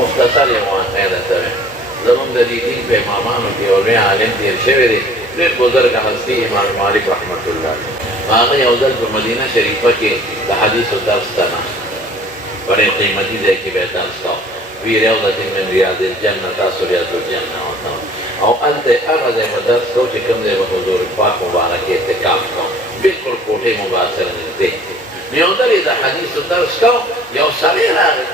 مختصر یو واقعه درته وایم زموږ د دې دین په امامانو کې یو لوی عالم تېر شوی دی ډېر بزرګه هستي امام مالک رحمت الله علیه هغه یو ځل په مدینه شریفه کې د حدیثو درس ته ناست بڑے قیمتی ځای کې به یې درس کاوه فی روضة من ریاض الجنة تاسو ریاض الجنة ورته او هلته هغه ځای به درس کوو چې کوم ځای به حضور پاک مبارک اعتکاف کوو بلکل کوټې مبارک سره نږدې نو یو ځل یې د حدیثو درس کوو یو سړی راغی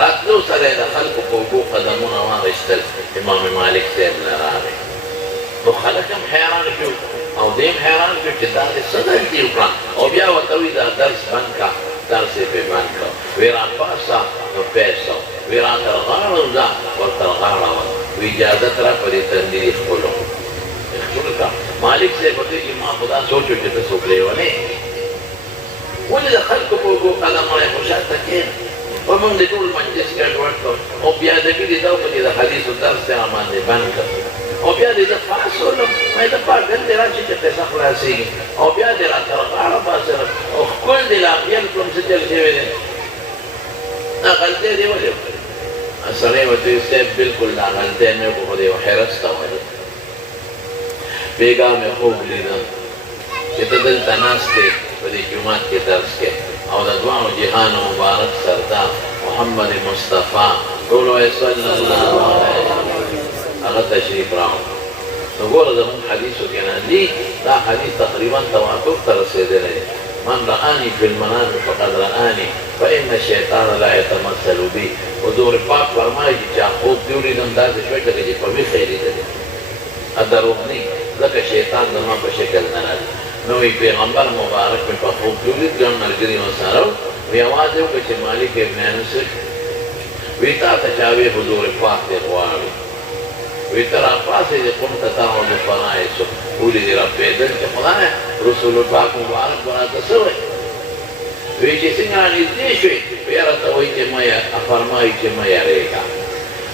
راتلو سره یې د خلکو په اوږو قدمونه واخیستل امام مالک صاحب نه راغی نو خلک هم حیران شو او دی هم حیران شو چې دا دې څه دلتې وکړه او بیا ورته وایي دا درس بند کړه درس یې پرې بند کړه وی راپاسه نو پیسه وی راتر غاړه وځه ورته غاړه وه وی اجازت را په دې تندي دې ښکلو ښکلو کړه مالک صاحب ورته چې ما خو دا سوچو چې ته څوک لیونی ولې د خلکو په اوږو قدمونه خو شاته کښېنه و موږ د ټول مجلس ګډوډ کړو او بیا ادبي دې دا وکړه چې د حدیثو درس یې راباندې بند کړ او بیا دې زه پاڅولم ما د پاک دلته راشي چې پیسه خلاصېږي او بیا دې راته غاړه پاڅولم او ښکل دې لا بېل کړم څه چل شوی دی دا غلطۍ دې ولې وکړې سړی ورته وایي صاحب بلکل دا غلطۍ مې وکړه خو دې یو حرص ته ویل بېګا مې خوب لیده چې ته دلته ناست دی په دې جومات کې درس کې او د دواړو جهانو مبارک سردار محمد مصطفی ټول وایي صلی الله علیه هغه تشریف راوړ نو ګوره زموږ حدیثو کې نازلي دا حدیث تقریبا تواتر ته رسېدلی دی من رآني في المنام فقد رآني فإن الشیطان لا يتمثل بي حضور پاک فرمایي چې چا خوب دې ولیدم داسې شوی لکه چې په ویښه یې لیدلی دروغ نه ځکه شیطان زما په شکل نه راځي نو وی پیغمبر مبارک مې په خوب کې ولید ګڼ ملګري ورسره وو وی اواز یې وکړ چې مالک ابن انس وی تا ته چا وی حضور پاک دې غواړي وی ته راپاڅې دې قم تتعود فرائض ولیدې رپېدل چې خدایه رسول پاک مبارک به راته څه وایي وی چې څنګه رانږدې شوې وی راته وایي چې فرمایي چې مه یارېږه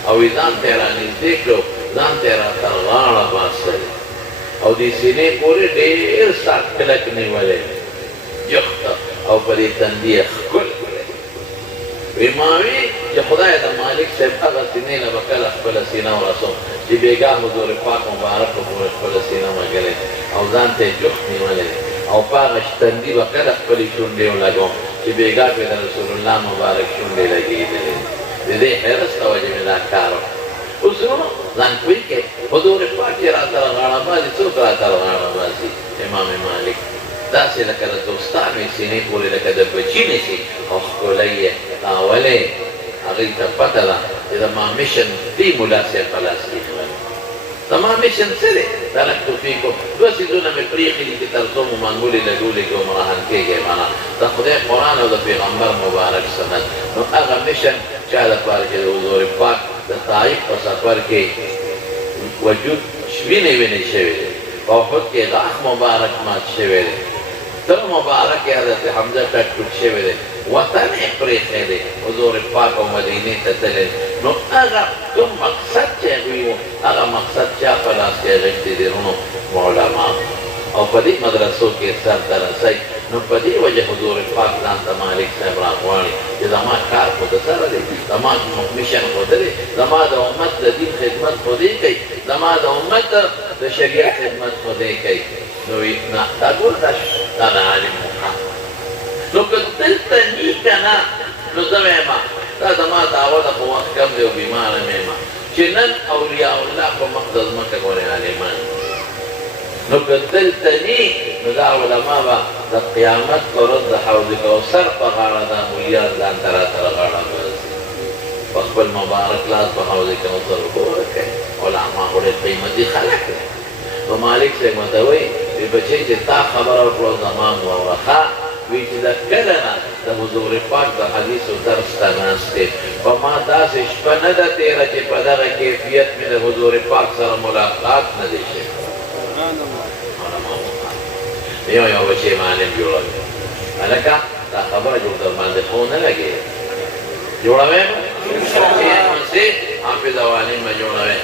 او وی ځان ته یې رانږدې کړو ځان ته یې راته غاړه باسلې او دې سینې پورې ډېر سخت کلک نیولی جخته او په دې تندي یې ښکل کړی وی ما وی چې خدایه د مالک صاحب هغه سینې نه به کله خپله سینه ورسوم چې بېګا حضور پاک مبارک به پورې خپله سینه مږلې او ځان ته یې جخت نیولی او په هغه تندي به کله خپلې شونډې ولګوم چې بېګا پرې د رسول الله مبارک شونډې لګېدلې د دې حرص ته وجې مې دا کار وکړ اوس نو ځان پوه کې حضور پاک چې راته غاړه باسي څوک راته غاړه باسي امام مالک داسې لکه د دوستانو یې سینې پورې لکه د بچي نیسي او ښکلی یې تاولې هغوی ته پته ده چې زما مشن دې ملا صاحب په لاس کې نیولی زما مشن څه دی ترکتو فیکم دوه څیزونه مې پرېښي دي چې تر څو مو منګولې لګولې کې عمرهن کېږئ مانا د خدای قرآن او د پیغمبر مبارک سنت نو هغه مشن چا دپاره چې د حضور پاک د طائف په سفر کې وجود وینې وینې شوی دی په احد کې غاښ مبارک مات شوی دی تر مبارک یې حضرت حمزه ټک ټوک شوی دی وطن یې پرېښی دی حضور پاک او مدینې ته تللی نو هغه کوم مقصد چې هغوی و هغه مقصد چا په لاس کې اغېښتي دي نو علما او په دې مدرسو کې سر ته رسئ نو په دې وجه حضور پاک ځان ته مالک صاحب راغواړي چې زما کار خو د سره دی زما مشن خو ده دی زما د امت د دین خدمت خو دې کوي زما د امت د شریعت خدمت خو دې کوي نو نه دا ټول دا د عالم مقام نو که دلته ني که نه نو زه وایم دا زما دعوه ده خو وخت کم دی او بیماره مې یم چې نن اولیاء الله په مخ د ځمکه ګورې عالمان نو که دلته ني نو دا علما به د قیامت په ورځ د حوض کوثر په غاړه دا مولیان ځان ته راته غاړه باسي په خپل مبارک لاس په حوض کوثر وګوره کوي علما خو ډېر قیمتي خلک دی نو مالک صاحب ورته وایي وی بچی چې تا خبره وکړو زما واوره وی چې د کله نه د حضور پاک د حدیثو درس ته ناست دی په ما داسې شپه نه ده تېره چې په دغه کیفیت مې د حضور پاک سره ملاقات نه دی شوی یو بچی معلم جوړوي هلکه دا خبره جوړ در باندې خو نه لګېږي جوړوې به حافظ او عالم به جوړوې